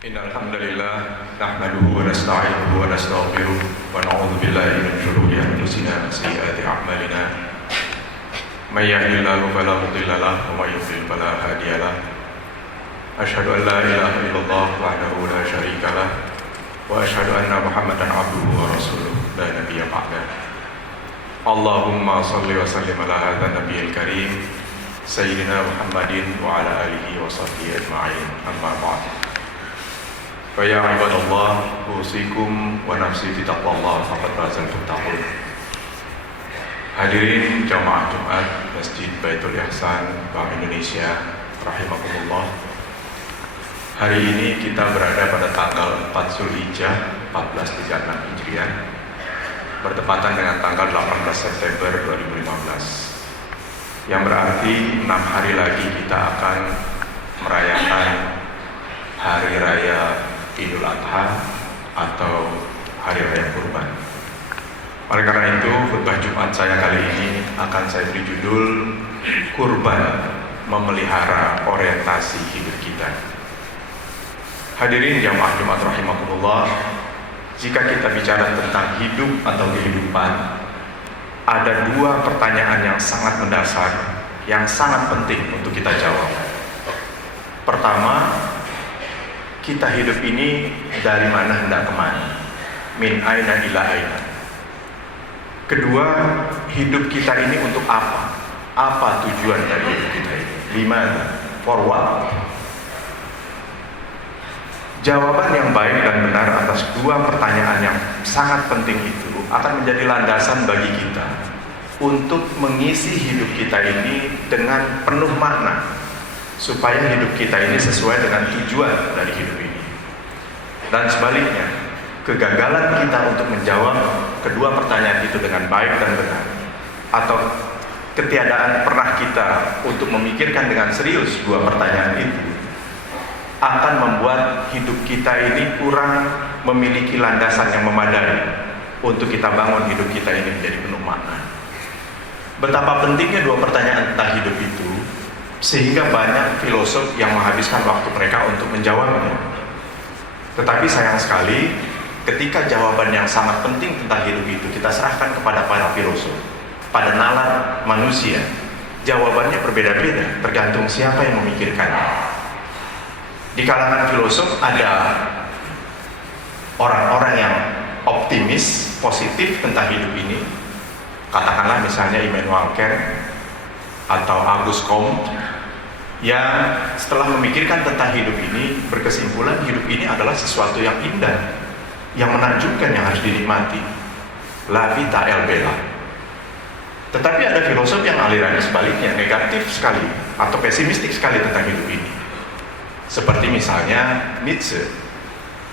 Innal hamdalillah nahmaduhu wa nasta'inuhu wa nastaghfiruh wa na'udzu billahi min shururi anfusina wa sayyiati a'malina. May yahdihillahu fala mudilla lahu wa may yudlil fala hadiya lahu. Asyhadu an la ilaha illallah wahdahu la syarika lahu wa asyhadu anna Muhammadan 'abduhu wa rasuluh la nabiyya ba'dah. Allahumma shalli wa sallim ala hadzal nabiyil karim sayyidina Muhammadin wa ala alihi wa sahbihi ajma'in. Amma ba'd. Fa ya ibadallah, usikum wa nafsi fi taqwallah faqad fazal muttaqun. Hadirin jamaah Jumat Masjid Baitul Ihsan Bank Indonesia rahimakumullah. Hari ini kita berada pada tanggal 4 Zulhijjah 1436 Hijriah, bertepatan dengan tanggal 18 September 2015, yang berarti 6 hari lagi kita akan merayakan Hari Raya Idul Adha atau Hari Raya Kurban. Oleh karena itu, khutbah Jumat saya kali ini akan saya beri judul Kurban Memelihara Orientasi Hidup Kita. Hadirin jamaah Jumat rahimakumullah, jika kita bicara tentang hidup atau kehidupan, ada dua pertanyaan yang sangat mendasar, yang sangat penting untuk kita jawab. Pertama, kita hidup ini dari mana hendak kemana? Min aina ila aina. Kedua, hidup kita ini untuk apa? Apa tujuan dari hidup kita ini? Limana? For what? Jawaban yang baik dan benar atas dua pertanyaan yang sangat penting itu akan menjadi landasan bagi kita untuk mengisi hidup kita ini dengan penuh makna, supaya hidup kita ini sesuai dengan tujuan dari hidup ini. Dan sebaliknya, kegagalan kita untuk menjawab kedua pertanyaan itu dengan baik dan benar, atau ketiadaan pernah kita untuk memikirkan dengan serius dua pertanyaan itu, akan membuat hidup kita ini kurang memiliki landasan yang memadai untuk kita bangun hidup kita ini menjadi penuh makna. Betapa pentingnya dua pertanyaan tentang hidup itu, sehingga banyak filosof yang menghabiskan waktu mereka untuk menjawabnya. Tetapi sayang sekali, ketika jawaban yang sangat penting tentang hidup itu kita serahkan kepada para filosof, pada nalar manusia, jawabannya berbeda-beda tergantung siapa yang memikirkannya. Di kalangan filosof ada orang-orang yang optimis, positif tentang hidup ini, katakanlah misalnya Immanuel Kant atau Auguste Comte, yang setelah memikirkan tentang hidup ini berkesimpulan hidup ini adalah sesuatu yang indah, yang menakjubkan, yang harus dinikmati. La vita è bella. Tetapi ada filosof yang alirannya sebaliknya, negatif sekali atau pesimistik sekali tentang hidup ini. Seperti misalnya Nietzsche.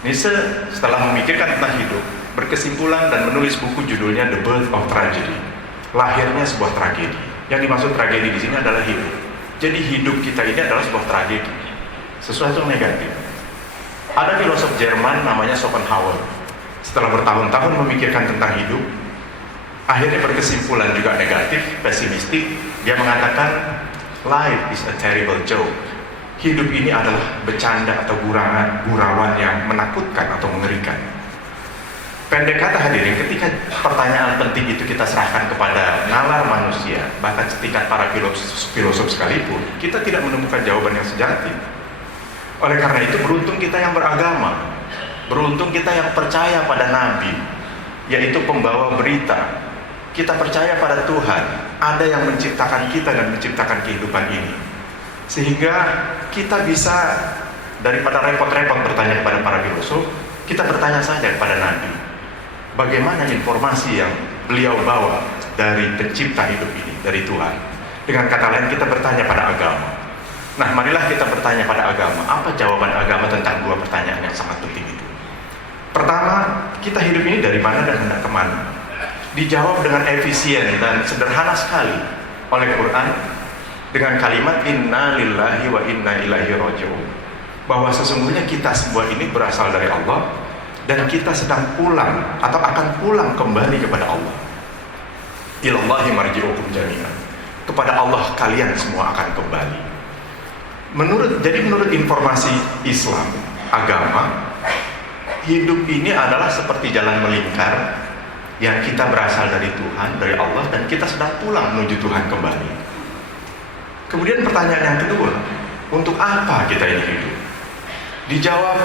Nietzsche setelah memikirkan tentang hidup berkesimpulan dan menulis buku judulnya The Birth of Tragedy, lahirnya sebuah tragedi. Yang dimaksud tragedi di sini adalah hidup. Jadi hidup kita ini adalah sebuah tragedi, sesuatu yang negatif. Ada filosof Jerman namanya Schopenhauer. Setelah bertahun-tahun memikirkan tentang hidup, akhirnya berkesimpulan juga negatif, pesimistik. Dia mengatakan, life is a terrible joke. Hidup ini adalah bercanda atau gurauan yang menakutkan atau mengerikan. Pendek kata hadirin, ketika pertanyaan penting itu kita serahkan kepada nalar manusia, bahkan setingkat para filosof sekalipun, kita tidak menemukan jawaban yang sejati. Oleh karena itu, beruntung kita yang beragama, beruntung kita yang percaya pada Nabi, yaitu pembawa berita. Kita percaya pada Tuhan, ada yang menciptakan kita dan menciptakan kehidupan ini, sehingga kita bisa, daripada repot-repot bertanya kepada para filosof, kita bertanya saja kepada Nabi. Bagaimana informasi yang beliau bawa dari pencipta hidup ini, dari Tuhan. Dengan kata lain, kita bertanya pada agama. Nah, marilah kita bertanya pada agama. Apa jawaban agama tentang dua pertanyaan yang sangat penting itu? Pertama, kita hidup ini dari mana dan hendak kemana? Dijawab dengan efisien dan sederhana sekali oleh Quran dengan kalimat inna lillahi wa inna ilaihi raji'un, bahwa sesungguhnya kita semua ini berasal dari Allah dan kita sedang pulang atau akan pulang kembali kepada Allah. Ilallahi marji'ukum jami'an. Kepada Allah kalian semua akan kembali. Menurut informasi Islam, agama, hidup ini adalah seperti jalan melingkar yang kita berasal dari Tuhan, dari Allah, dan kita sedang pulang menuju Tuhan kembali. Kemudian pertanyaan yang kedua, untuk apa kita ini hidup? Dijawab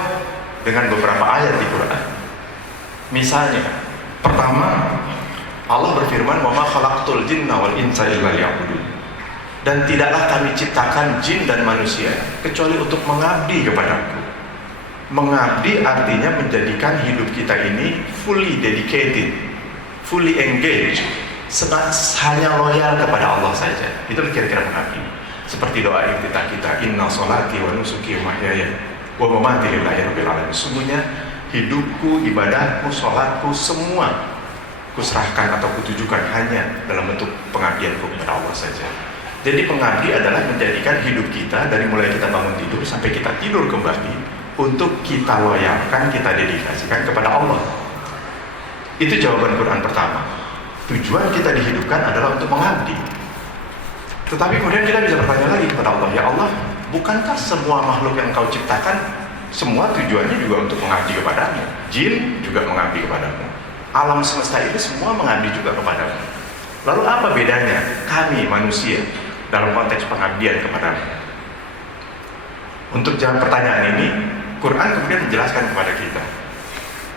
dengan beberapa ayat di Quran. Misalnya, pertama, Allah berfirman, "Wa ma khalaqtul jinna wal insa illa liya'budun." Dan tidaklah kami ciptakan jin dan manusia kecuali untuk mengabdi kepadaku. Mengabdi artinya menjadikan hidup kita ini fully dedicated, fully engaged, hanya loyal kepada Allah saja. Itu kira-kira mengabdi. Seperti doa iftitah kita, "Inna sholati wa nusuki wa mahyaya wa mamati lillahi rabbil alamin." Sungguhnya hidupku, ibadahku, sholatku, semua kuserahkan atau kutujukan hanya dalam bentuk pengabdianku kepada Allah saja. Jadi pengabdi adalah menjadikan hidup kita dari mulai kita bangun tidur sampai kita tidur kembali untuk kita loyalkan, kita dedikasikan kepada Allah. Itu jawaban Quran pertama. Tujuan kita dihidupkan adalah untuk mengabdi. Tetapi kemudian kita bisa bertanya lagi kepada Allah, "Ya Allah, bukankah semua makhluk yang Engkau ciptakan semua tujuannya juga untuk mengabdi kepadamu? Jin juga mengabdi kepadamu. Alam semesta ini semua mengabdi juga kepadamu. Lalu apa bedanya kami manusia dalam konteks pengabdian kepadamu?" Untuk jawab pertanyaan ini, Quran kemudian menjelaskan kepada kita.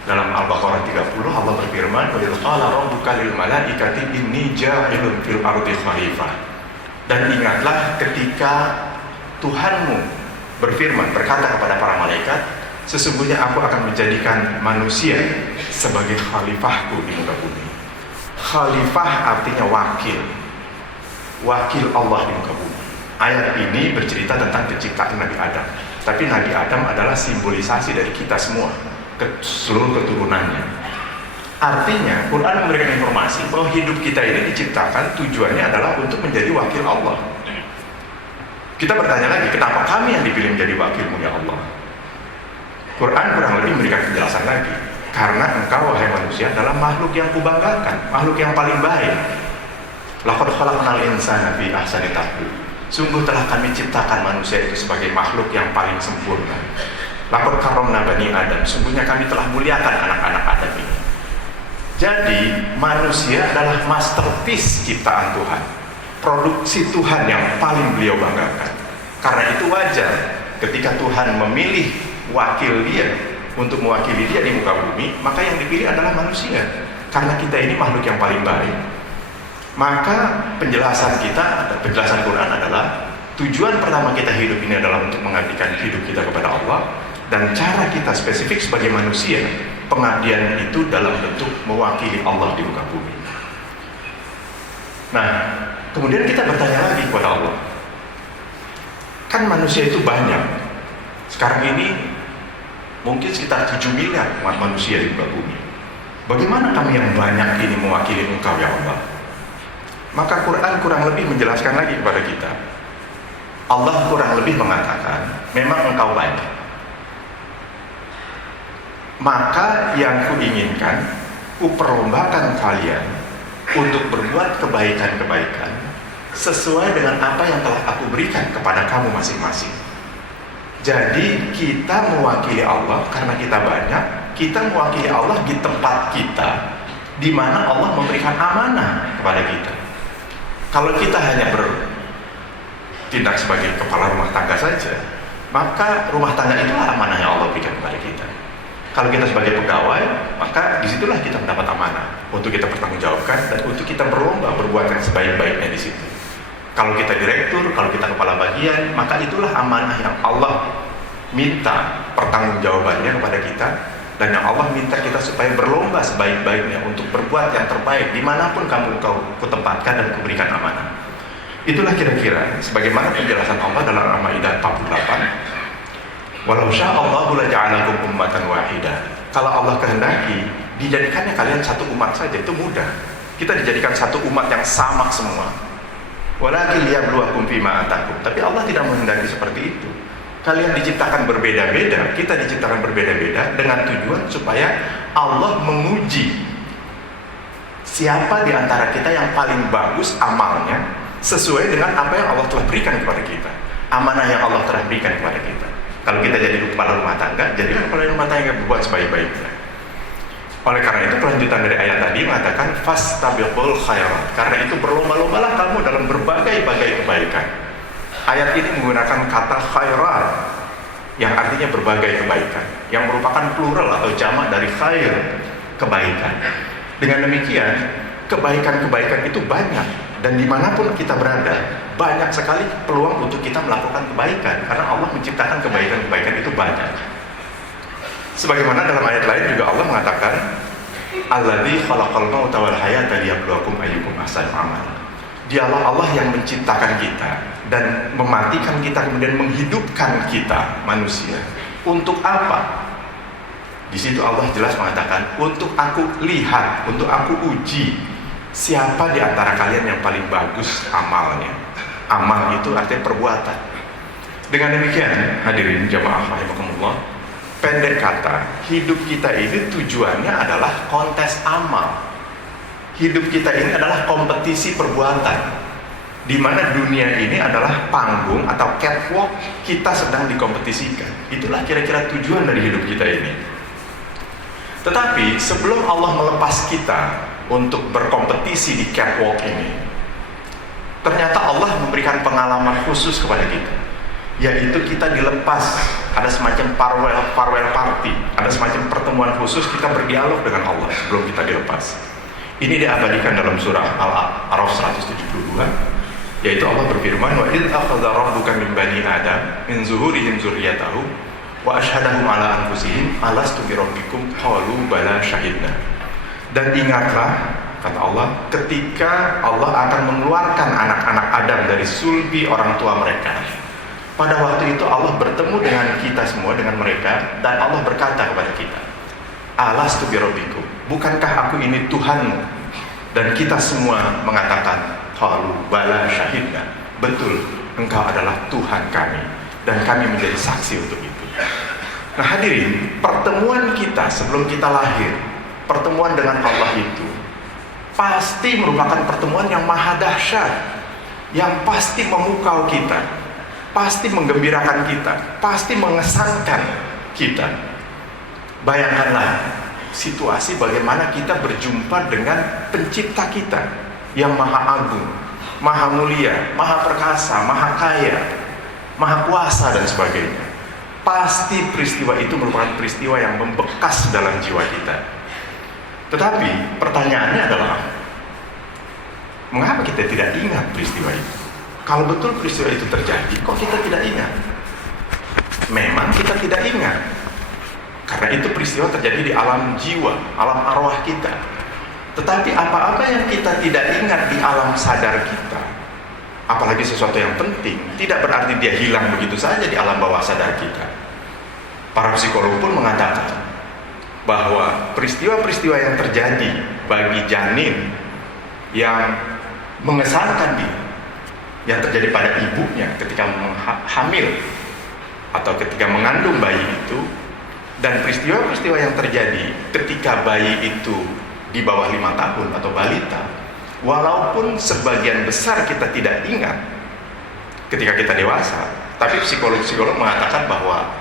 Dalam Al-Baqarah 30 Allah berfirman, "Wa idz qala rabbuka lil malaikati inni ja'ilun fil ardi khalifah." Dan ingatlah ketika Tuhanmu berfirman, berkata kepada para malaikat, "Sesungguhnya aku akan menjadikan manusia sebagai khalifahku di muka bumi." Khalifah artinya wakil, wakil Allah di muka bumi. Ayat ini bercerita tentang penciptaan Nabi Adam. Tapi Nabi Adam adalah simbolisasi dari kita semua, seluruh keturunannya. Artinya, Quran memberikan informasi bahwa hidup kita ini diciptakan tujuannya adalah untuk menjadi wakil Allah. Kita bertanya lagi, kenapa kami yang dipilih menjadi wakilmu ya Allah? Quran kurang lebih memberikan penjelasan lagi. Karena engkau, wahai manusia, adalah makhluk yang kubanggakan, makhluk yang paling baik. Laqad khalaqnal insana fi ahsani taqwim. Sungguh telah kami ciptakan manusia itu sebagai makhluk yang paling sempurna. Laqad karramna bani Adam. Sungguhnya kami telah muliakan anak-anak Adam ini. Jadi manusia adalah masterpiece ciptaan Tuhan, produksi Tuhan yang paling beliau banggakan. Karena itu wajar ketika Tuhan memilih wakil dia untuk mewakili dia di muka bumi, maka yang dipilih adalah manusia. Karena kita ini makhluk yang paling baik. Maka penjelasan kita, penjelasan Quran adalah tujuan pertama kita hidup ini adalah untuk mengabdikan hidup kita kepada Allah. Dan cara kita spesifik sebagai manusia, pengabdian itu dalam bentuk mewakili Allah di muka bumi. Nah, kemudian kita bertanya lagi kepada Allah, kan manusia itu banyak. Sekarang ini mungkin sekitar 7 miliar umat manusia di muka bumi. Bagaimana kami yang banyak ini mewakili Engkau ya Allah? Maka Quran kurang lebih menjelaskan lagi kepada kita. Allah kurang lebih mengatakan, memang engkau banyak. Maka yang kuinginkan, kuperlombakan kalian untuk berbuat kebaikan-kebaikan sesuai dengan apa yang telah aku berikan kepada kamu masing-masing. Jadi kita mewakili Allah karena kita banyak, kita mewakili Allah di tempat kita, di mana Allah memberikan amanah kepada kita. Kalau kita hanya bertindak sebagai kepala rumah tangga saja, maka rumah tangga itulah amanah yang Allah berikan kepada kita. Kalau kita sebagai pegawai, maka disitulah kita mendapat amanah untuk kita bertanggungjawabkan dan untuk kita berlomba berbuat yang sebaik-baiknya di situ. Kalau kita direktur, kalau kita kepala bagian, maka itulah amanah yang Allah minta pertanggungjawabannya kepada kita, dan yang Allah minta kita supaya berlomba sebaik-baiknya untuk berbuat yang terbaik dimanapun kamu kau kutempatkan dan kuberikan amanah. Itulah kira-kira sebagaimana penjelasan Allah dalam Al-Maidah 48. Walau sya'allahu laja'alakum ummatan wahidah. Kalau Allah kehendaki, dijadikannya kalian satu umat saja, itu mudah. Kita dijadikan satu umat yang sama semua. Walakin liyabluwakum fima atakum. Tapi Allah tidak menghendaki seperti itu. Kalian diciptakan berbeda-beda, kita diciptakan berbeda-beda dengan tujuan supaya Allah menguji siapa di antara kita yang paling bagus amalnya sesuai dengan apa yang Allah telah berikan kepada kita, amanah yang Allah telah berikan kepada kita. Kalau kita jadi kepala rumah tangga, jadilah kepala rumah tangga yang berbuat sebaik-baiknya. Oleh karena itu kelanjutan dari ayat tadi mengatakan fastabiqul khairat. Karena itu berlomba-lombalah kamu dalam berbagai-bagai kebaikan. Ayat ini menggunakan kata khairat yang artinya berbagai kebaikan, yang merupakan plural atau jamak dari khair, kebaikan. Dengan demikian, kebaikan-kebaikan itu banyak, dan dimanapun kita berada, banyak sekali peluang untuk kita melakukan kebaikan, karena Allah menciptakan kebaikan-kebaikan itu banyak. Sebagaimana dalam ayat lain juga Allah mengatakan, Alladzi khalaqal mauta wal hayata liyabluwakum ayyukum ahsanu amala. Dialah Allah yang menciptakan kita dan mematikan kita, kemudian menghidupkan kita manusia. Untuk apa? Di situ Allah jelas mengatakan, untuk aku lihat, untuk aku uji siapa di antara kalian yang paling bagus amalnya. Amal itu artinya perbuatan. Dengan demikian, hadirin jamaah rahimakumullah, pendek kata, hidup kita ini tujuannya adalah kontes amal. Hidup kita ini adalah kompetisi perbuatan, di mana dunia ini adalah panggung atau catwalk kita sedang dikompetisikan. Itulah kira-kira tujuan dari hidup kita ini. Tetapi sebelum Allah melepas kita untuk berkompetisi di catwalk ini, ternyata Allah memberikan pengalaman khusus kepada kita, yaitu kita dilepas. Ada semacam farewell party, ada semacam pertemuan khusus, kita berdialog dengan Allah sebelum kita dilepas. Ini diabadikan dalam surah Al-A'raf 172, yaitu Allah berfirman, wa idz akhadha rabbuka min bani adam min zuhurihim dzurriyyatahum wa asyhadahum ala anfusihim alastu bi rabbikum qalu bala syahidna. Dan ingatlah, kata Allah, ketika Allah akan mengeluarkan anak-anak Adam dari sulbi orang tua mereka. Pada waktu itu Allah bertemu dengan kita semua, dengan mereka, dan Allah berkata kepada kita, alastu bi rabbikum, bukankah aku ini Tuhanmu? Dan kita semua mengatakan, qalu bala syahidna, betul, engkau adalah Tuhan kami, dan kami menjadi saksi untuk itu. Nah hadirin, pertemuan kita sebelum kita lahir, pertemuan dengan Allah itu pasti merupakan pertemuan yang maha dahsyat, yang pasti memukau kita, pasti menggembirakan kita, pasti mengesankan kita. Bayangkanlah situasi bagaimana kita berjumpa dengan pencipta kita yang maha agung, maha mulia, maha perkasa, maha kaya, maha kuasa dan sebagainya. Pasti peristiwa itu merupakan peristiwa yang membekas dalam jiwa kita. Tetapi pertanyaannya adalah, mengapa kita tidak ingat peristiwa itu? Kalau betul peristiwa itu terjadi, kok kita tidak ingat? Memang kita tidak ingat, karena itu peristiwa terjadi di alam jiwa, alam arwah kita. Tetapi apa-apa yang kita tidak ingat di alam sadar kita, apalagi sesuatu yang penting, tidak berarti dia hilang begitu saja di alam bawah sadar kita. Para psikolog pun mengatakan bahwa peristiwa-peristiwa yang terjadi bagi janin yang mengesankan dia, yang terjadi pada ibunya ketika hamil atau ketika mengandung bayi itu, dan peristiwa-peristiwa yang terjadi ketika bayi itu di bawah 5 tahun atau balita, walaupun sebagian besar kita tidak ingat ketika kita dewasa, tapi psikolog-psikolog mengatakan bahwa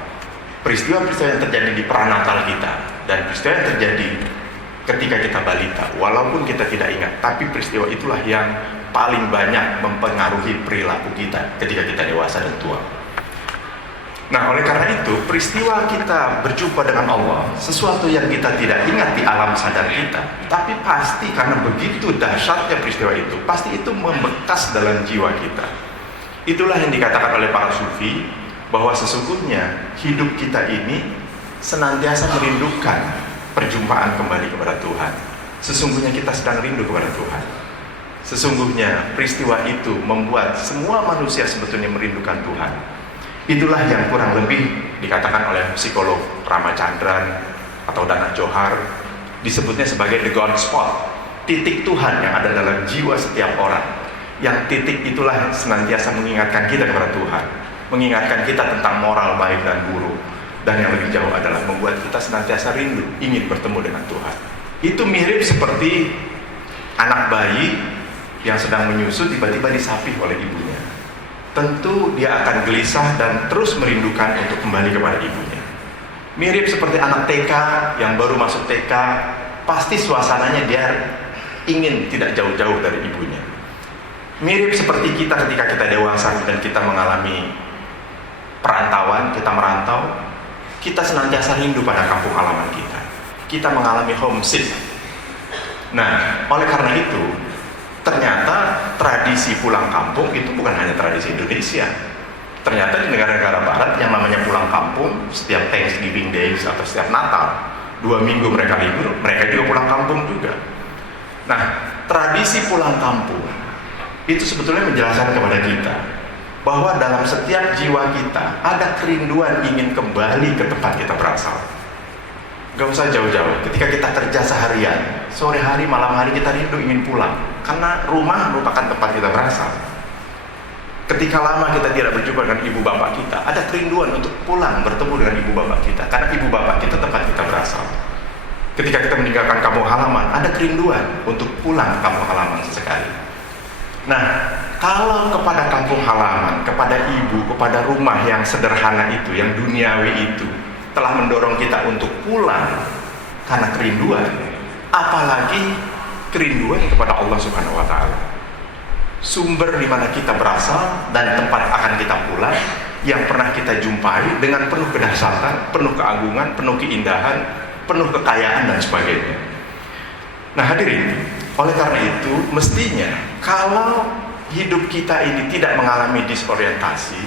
peristiwa-peristiwa yang terjadi di pranatal kita dan peristiwa yang terjadi ketika kita balita, walaupun kita tidak ingat, tapi peristiwa itulah yang paling banyak mempengaruhi perilaku kita ketika kita dewasa dan tua. Nah, oleh karena itu, peristiwa kita berjumpa dengan Allah, sesuatu yang kita tidak ingat di alam sadar kita, tapi pasti karena begitu dahsyatnya peristiwa itu, pasti itu membekas dalam jiwa kita. Itulah yang dikatakan oleh para sufi, bahwa sesungguhnya hidup kita ini senantiasa merindukan perjumpaan kembali kepada Tuhan. Sesungguhnya kita sedang rindu kepada Tuhan. Sesungguhnya peristiwa itu membuat semua manusia sebetulnya merindukan Tuhan. Itulah yang kurang lebih dikatakan oleh psikolog Ramachandran atau Dana Johar, disebutnya sebagai the God spot, titik Tuhan yang ada dalam jiwa setiap orang. Yang titik itulah senantiasa mengingatkan kita kepada Tuhan, mengingatkan kita tentang moral baik dan buruk, dan yang lebih jauh adalah membuat kita senantiasa rindu, ingin bertemu dengan Tuhan. Itu mirip seperti anak bayi yang sedang menyusu tiba-tiba disapih oleh ibunya. tentu dia akan gelisah dan terus merindukan untuk kembali kepada ibunya. Mirip seperti anak TK yang baru masuk TK, pasti suasananya dia ingin tidak jauh-jauh dari ibunya. Mirip seperti kita ketika kita dewasa dan kita mengalami perantauan, kita merantau, kita senantiasa rindu pada kampung halaman kita. Kita mengalami homesick. Nah, oleh karena itu, ternyata tradisi pulang kampung itu bukan hanya tradisi Indonesia. Ternyata di negara-negara barat yang namanya pulang kampung, setiap Thanksgiving Days atau setiap Natal, 2 minggu mereka libur, mereka juga pulang kampung juga. Nah, tradisi pulang kampung itu sebetulnya menjelaskan kepada kita bahwa dalam setiap jiwa kita ada kerinduan ingin kembali ke tempat kita berasal. Gak usah jauh-jauh, ketika kita kerja seharian, sore hari, malam hari kita rindu ingin pulang, karena rumah merupakan tempat kita berasal. Ketika lama kita tidak berjumpa dengan ibu bapak kita, ada kerinduan untuk pulang bertemu dengan ibu bapak kita, karena ibu bapak kita tempat kita berasal. Ketika kita meninggalkan kampung halaman, ada kerinduan untuk pulang ke kampung halaman sesekali. Nah, kalau kepada kampung halaman, kepada ibu, kepada rumah yang sederhana itu, yang duniawi itu, telah mendorong kita untuk pulang karena kerinduan, apalagi kerinduan kepada Allah Subhanahu wa Ta'ala. Sumber di mana kita berasal dan tempat akan kita pulang, yang pernah kita jumpai dengan penuh kedahsyatan, penuh keagungan, penuh keindahan, penuh kekayaan dan sebagainya. Nah hadirin, oleh karena itu mestinya kalau hidup kita ini tidak mengalami disorientasi,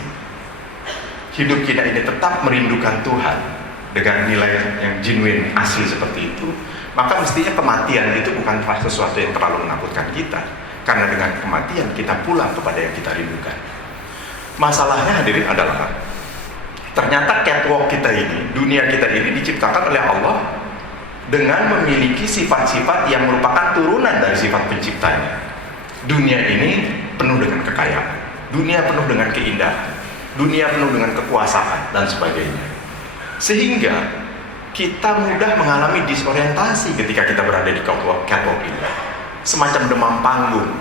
hidup kita ini tetap merindukan Tuhan dengan nilai yang genuine, asli seperti itu, maka mestinya kematian itu bukanlah sesuatu yang terlalu menakutkan kita, karena dengan kematian kita pulang kepada yang kita rindukan. Masalahnya hadirin adalah ternyata catwalk kita ini, dunia kita ini diciptakan oleh Allah dengan memiliki sifat-sifat yang merupakan turunan dari sifat penciptanya. Dunia ini penuh dengan kekayaan, dunia penuh dengan keindahan, dunia penuh dengan kekuasaan dan sebagainya. Sehingga kita mudah mengalami disorientasi ketika kita berada di catwalk ini, semacam demam panggung.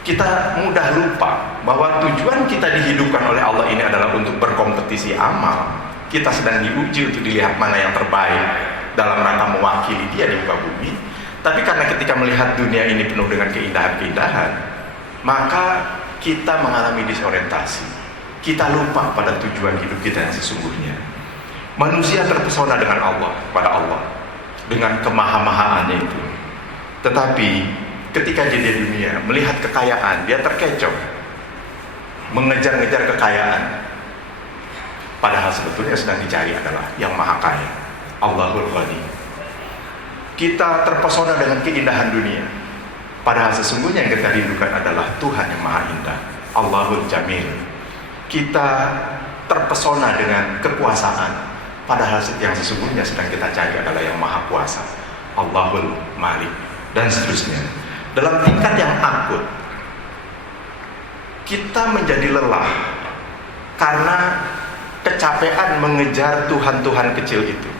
Kita mudah lupa bahwa tujuan kita dihidupkan oleh Allah ini adalah untuk berkompetisi amal. Kita sedang diuji untuk dilihat mana yang terbaik dalam rangka mewakili Dia di muka bumi. Tapi karena ketika melihat dunia ini penuh dengan keindahan-keindahan, maka kita mengalami disorientasi. Kita lupa pada tujuan hidup kita yang sesungguhnya. Manusia terpesona dengan Allah, pada Allah, dengan kemaha-mahaannya itu. Tetapi ketika dia di dunia melihat kekayaan, dia terkecoh, mengejar-ngejar kekayaan, padahal sebetulnya sedang dicari adalah yang maha kaya, Allahul Ghani. Kita terpesona dengan keindahan dunia, padahal sesungguhnya yang kita rindukan adalah Tuhan yang maha indah, Allahul Jamil. Kita terpesona dengan kekuasaan, padahal yang sesungguhnya sedang kita cari adalah yang maha kuasa, Allahul Malik, dan seterusnya. Dalam tingkat yang akut, kita menjadi lelah karena kecapean mengejar Tuhan-Tuhan kecil itu.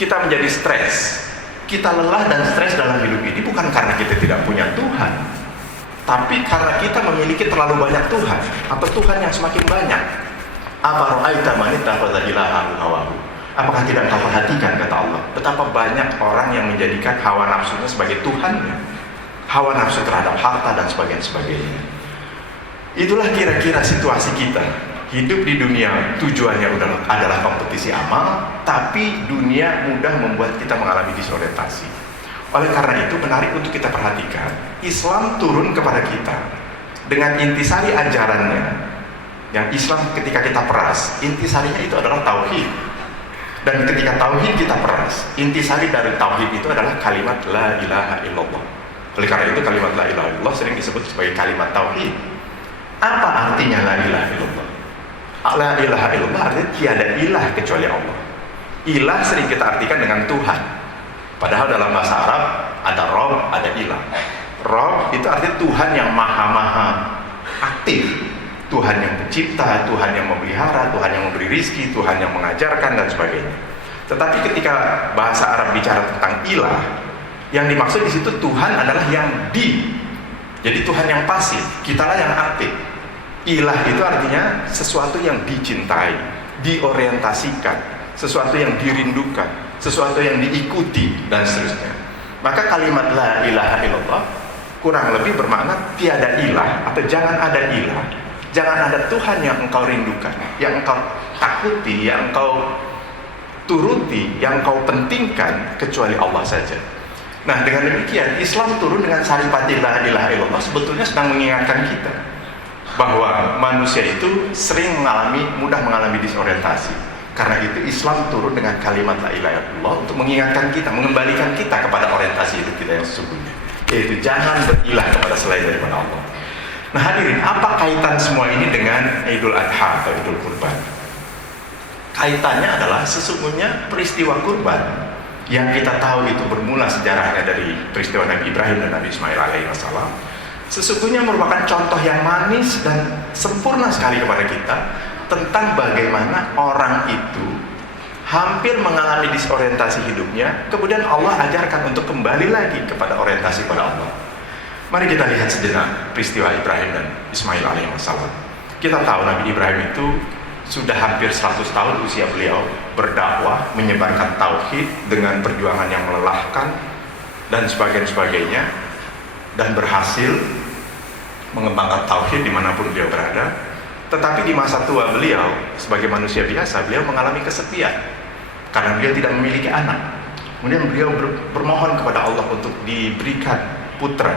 Kita menjadi stres. Kita lelah dan stres dalam hidup ini bukan karena kita tidak punya Tuhan, tapi karena kita memiliki terlalu banyak Tuhan, atau Tuhan yang semakin banyak. Afara'aita man ittakhadha ilahahu hawahu. Apakah tidak kau perhatikan, kata Allah, betapa banyak orang yang menjadikan hawa nafsunya sebagai Tuhannya, hawa nafsu terhadap harta dan sebagainya. Itulah kira-kira situasi kita. Hidup di dunia tujuannya adalah kompetisi amal, tapi dunia mudah membuat kita mengalami disorientasi. Oleh karena itu menarik untuk kita perhatikan, Islam turun kepada kita dengan intisari ajarannya. Yang Islam ketika kita peras, intisarinya itu adalah tauhid. Dan ketika tauhid kita peras, intisari dari tauhid itu adalah kalimat la ilaha illallah. Oleh karena itu kalimat la ilaha illallah sering disebut sebagai kalimat tauhid. Apa artinya la ilaha illallah? La ilaha illallah artinya tiada ilah kecuali Allah. Ilah sering kita artikan dengan Tuhan, padahal dalam bahasa Arab ada Rob, ada ilah. Rob itu artinya Tuhan yang maha-maha aktif, Tuhan yang pencipta, Tuhan yang memelihara, Tuhan yang memberi rizki, Tuhan yang mengajarkan dan sebagainya. Tetapi ketika bahasa Arab bicara tentang ilah, yang dimaksud di situ Tuhan adalah yang jadi Tuhan yang pasif, kitalah yang aktif. Ilah itu artinya sesuatu yang dicintai, diorientasikan, sesuatu yang dirindukan, sesuatu yang diikuti, dan seterusnya. Maka kalimat la ilaha illallah kurang lebih bermakna tiada ilah, atau jangan ada ilah, jangan ada Tuhan yang engkau rindukan, yang engkau takuti, yang engkau turuti, yang engkau pentingkan kecuali Allah saja. Nah, dengan demikian Islam turun dengan saripati la ilaha illallah sebetulnya sedang mengingatkan kita bahwa manusia itu mudah mengalami disorientasi. Karena itu Islam turun dengan kalimat la ilaha illallah untuk mengingatkan kita, mengembalikan kita kepada orientasi hidup kita yang sesungguhnya, yaitu jangan berilah kepada selain daripada Allah. Nah hadirin, apa kaitan semua ini dengan Idul Adha atau Idul Kurban? Kaitannya adalah sesungguhnya peristiwa kurban yang kita tahu itu bermula sejarahnya dari peristiwa Nabi Ibrahim dan Nabi Ismail alaihissalam, sesungguhnya merupakan contoh yang manis dan sempurna sekali kepada kita tentang bagaimana orang itu hampir mengalami disorientasi hidupnya, kemudian Allah ajarkan untuk kembali lagi kepada orientasi pada Allah. Mari kita lihat sejenak peristiwa Ibrahim dan Ismail alaihissalam. Kita tahu Nabi Ibrahim itu sudah hampir 100 tahun usia beliau berdakwah, menyebarkan tauhid dengan perjuangan yang melelahkan dan sebagainya, dan berhasil mengembangkan tauhid dimanapun beliau berada. Tetapi di masa tua beliau sebagai manusia biasa, beliau mengalami kesepian karena beliau tidak memiliki anak. Kemudian beliau bermohon kepada Allah untuk diberikan putra,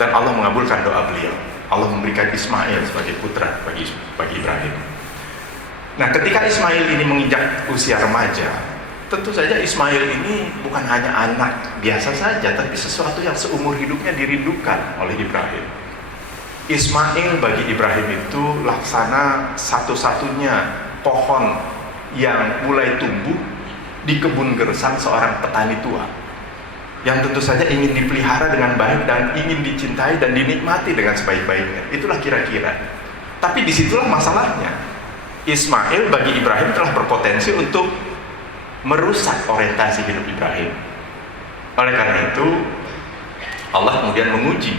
dan Allah mengabulkan doa beliau. Allah memberikan Ismail sebagai putra bagi Ibrahim. Nah, ketika Ismail ini menginjak usia remaja, tentu saja Ismail ini bukan hanya anak biasa saja, tapi sesuatu yang seumur hidupnya dirindukan oleh Ibrahim. Ismail bagi Ibrahim itu laksana satu-satunya pohon yang mulai tumbuh di kebun gersang seorang petani tua, yang tentu saja ingin dipelihara dengan baik dan ingin dicintai dan dinikmati dengan sebaik-baiknya. Itulah kira-kira. Tapi disitulah masalahnya. Ismail bagi Ibrahim telah berpotensi untuk merusak orientasi hidup Ibrahim. Oleh karena itu Allah kemudian menguji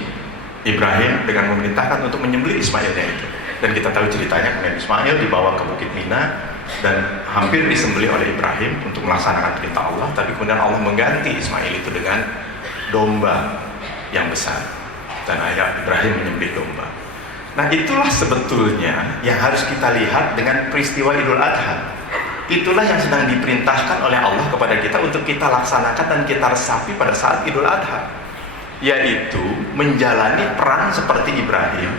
Ibrahim dengan memerintahkan untuk menyembelih Ismailnya itu. Dan kita tahu ceritanya, kemudian Ismail dibawa ke Bukit Mina dan hampir disembelih oleh Ibrahim untuk melaksanakan perintah Allah. Tapi kemudian Allah mengganti Ismail itu dengan domba yang besar, dan akhirnya Ibrahim menyembelih domba. Nah, itulah sebetulnya yang harus kita lihat dengan peristiwa Idul Adha. Itulah yang sedang diperintahkan oleh Allah kepada kita untuk kita laksanakan dan kita resapi pada saat Idul Adha, yaitu menjalani peran seperti Ibrahim,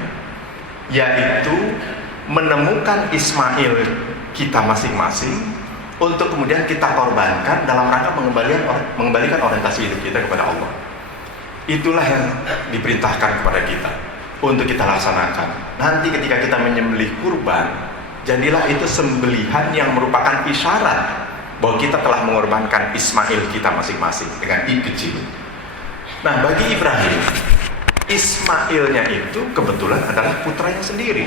yaitu menemukan Ismail kita masing-masing untuk kemudian kita korbankan dalam rangka mengembalikan orientasi hidup kita kepada Allah. Itulah yang diperintahkan kepada kita untuk kita laksanakan. Nanti ketika kita menyembelih kurban, jadilah itu sembelihan yang merupakan isyarat bahwa kita telah mengorbankan Ismail kita masing-masing dengan I kecil. Nah, bagi Ibrahim, Ismailnya itu kebetulan adalah putranya sendiri.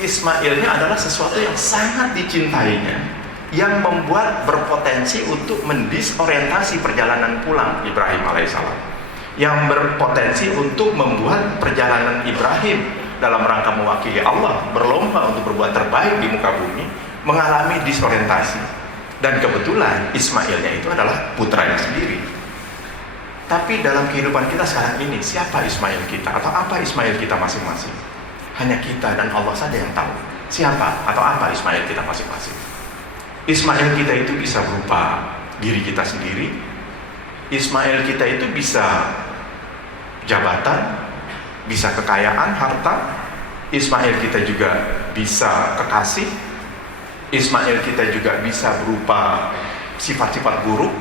Ismailnya adalah sesuatu yang sangat dicintainya, yang membuat berpotensi untuk mendisorientasi perjalanan pulang Ibrahim alaihissalam, yang berpotensi untuk membuat perjalanan Ibrahim dalam rangka mewakili Allah, berlomba untuk berbuat terbaik di muka bumi, mengalami disorientasi. Dan kebetulan Ismailnya itu adalah putranya sendiri. Tapi dalam kehidupan kita sekarang ini, siapa Ismail kita atau apa Ismail kita masing-masing? Hanya kita dan Allah saja yang tahu siapa atau apa Ismail kita masing-masing. Ismail kita itu bisa berupa diri kita sendiri. Ismail kita itu bisa jabatan, bisa kekayaan, harta. Ismail kita juga bisa kekasih. Ismail kita juga bisa berupa sifat-sifat buruk,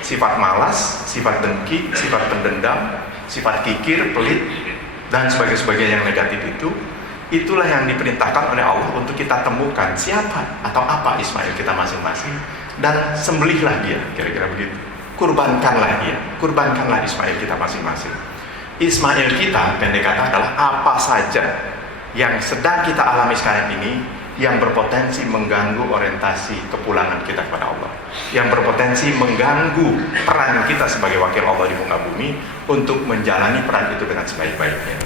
sifat malas, sifat dengki, sifat pendendam, sifat kikir, pelit, dan sebagainya yang negatif itu. Itulah yang diperintahkan oleh Allah untuk kita temukan siapa atau apa Ismail kita masing-masing, dan sembelihlah dia, kira-kira begitu. Kurbankanlah dia, kurbankanlah Ismail kita masing-masing. Ismail kita, pendek kata, adalah apa saja yang sedang kita alami sekarang ini yang berpotensi mengganggu orientasi kepulangan kita kepada Allah, yang berpotensi mengganggu peran kita sebagai wakil Allah di muka bumi untuk menjalani peran itu dengan sebaik-baiknya.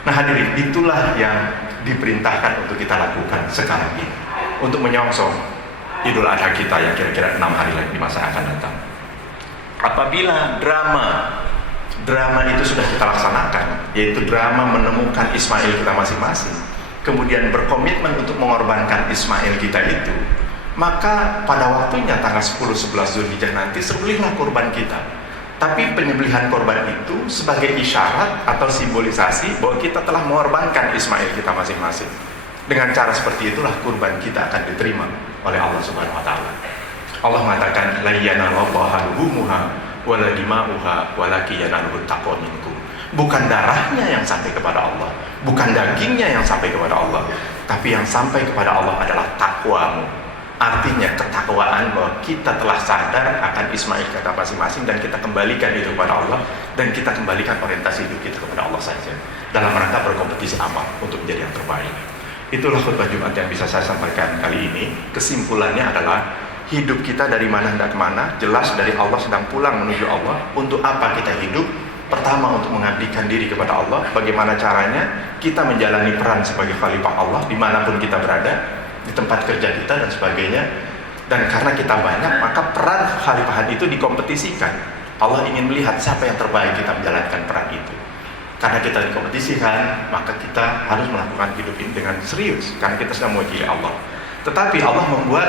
Nah hadirin, itulah yang diperintahkan untuk kita lakukan sekarang ini untuk menyongsong Idul Adha kita yang kira-kira 6 hari lagi di masa akan datang. Apabila drama itu sudah kita laksanakan, yaitu drama menemukan Ismail kita masing-masing, kemudian berkomitmen untuk mengorbankan Ismail kita itu, maka pada waktunya tanggal 10-11 Zulhijjah nanti sembelihlah kurban kita. Tapi penyembelihan korban itu sebagai isyarat atau simbolisasi bahwa kita telah mengorbankan Ismail kita masing-masing. Dengan cara seperti itulah kurban kita akan diterima oleh Allah Subhanahu wa taala. Allah mengatakan la yanalallaha luhumuha wala dima'uha walaki yanaluhut taqwa minkum. Bukan darahnya yang sampai kepada Allah, bukan dagingnya yang sampai kepada Allah, tapi yang sampai kepada Allah adalah takwamu. Artinya ketakwaan bahwa kita telah sadar akan Ismail kita masing-masing dan kita kembalikan itu kepada Allah, dan kita kembalikan orientasi hidup kita kepada Allah saja dalam rangka berkompetisi amal untuk menjadi yang terbaik. Itulah khutbah Jumat yang bisa saya sampaikan kali ini. Kesimpulannya adalah hidup kita dari mana hendak kemana, jelas dari Allah sedang pulang menuju Allah. Untuk apa kita hidup? Pertama, untuk mengabdikan diri kepada Allah. Bagaimana caranya? Kita menjalani peran sebagai khalifah Allah dimanapun kita berada, di tempat kerja kita dan sebagainya. Dan karena kita banyak, maka peran khalifahan itu dikompetisikan. Allah ingin melihat siapa yang terbaik kita menjalankan peran itu. Karena kita dikompetisikan, maka kita harus melakukan hidup ini dengan serius, karena kita sedang mewakili Allah. Tetapi Allah membuat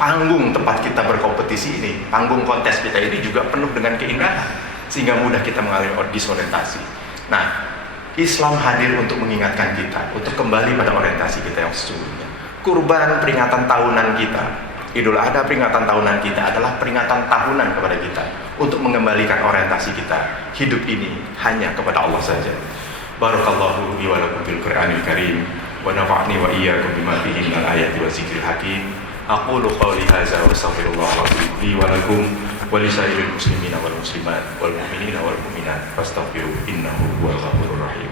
panggung tempat kita berkompetisi ini, panggung kontes kita ini juga penuh dengan keindahan, sehingga mudah kita mengalami disorientasi. Nah, Islam hadir untuk mengingatkan kita untuk kembali pada orientasi kita yang sesungguhnya. Kurban peringatan tahunan kita, Idul Adha peringatan tahunan kita adalah peringatan tahunan kepada kita untuk mengembalikan orientasi kita. Hidup ini hanya kepada Allah saja. Barakallahu li wa lakum bil Qur'anil Karim wa nafa'ni wa iyyakum bima fihi minal ayati wa dzikril hakim. Aqulu qawli hadza wa astaghfirullah li wa lakum wa li sa'iril muslimina wal muslimat wal mu'minina wal mu'minat fastaghfiruhu innahu huwal ghafurur rahim.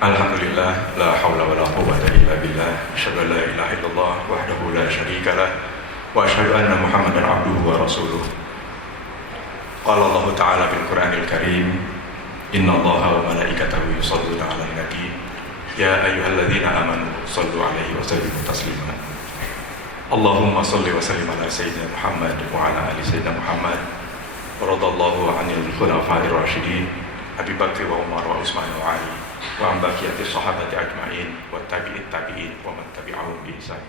Alhamdulillah, la haula wa la quwwata illa billah, asyhadu an la ilaha illallah wahdahu la syarika lah, wa asyhadu anna Muhammadan abduhu wa rasuluh. Qala Allah Ta'ala bil Qur'anil Karim, inna Allaha wa malaikatahu yusholluna 'alan nabi, ya ayyuhalladzina amanu shallu 'alaihi wa sallimu taslima. Allahumma shalli wa sallim ala sayyidina Muhammad wa ala ali sayyidina Muhammad. Wa radallahu 'anil khulafa'ir rasyidin, Abi Bakr wa Umar wa Utsman wa Ali wa an baqiyati sahabati ajma'in wa tabi'in wa man tabi'ahum bi ihsan.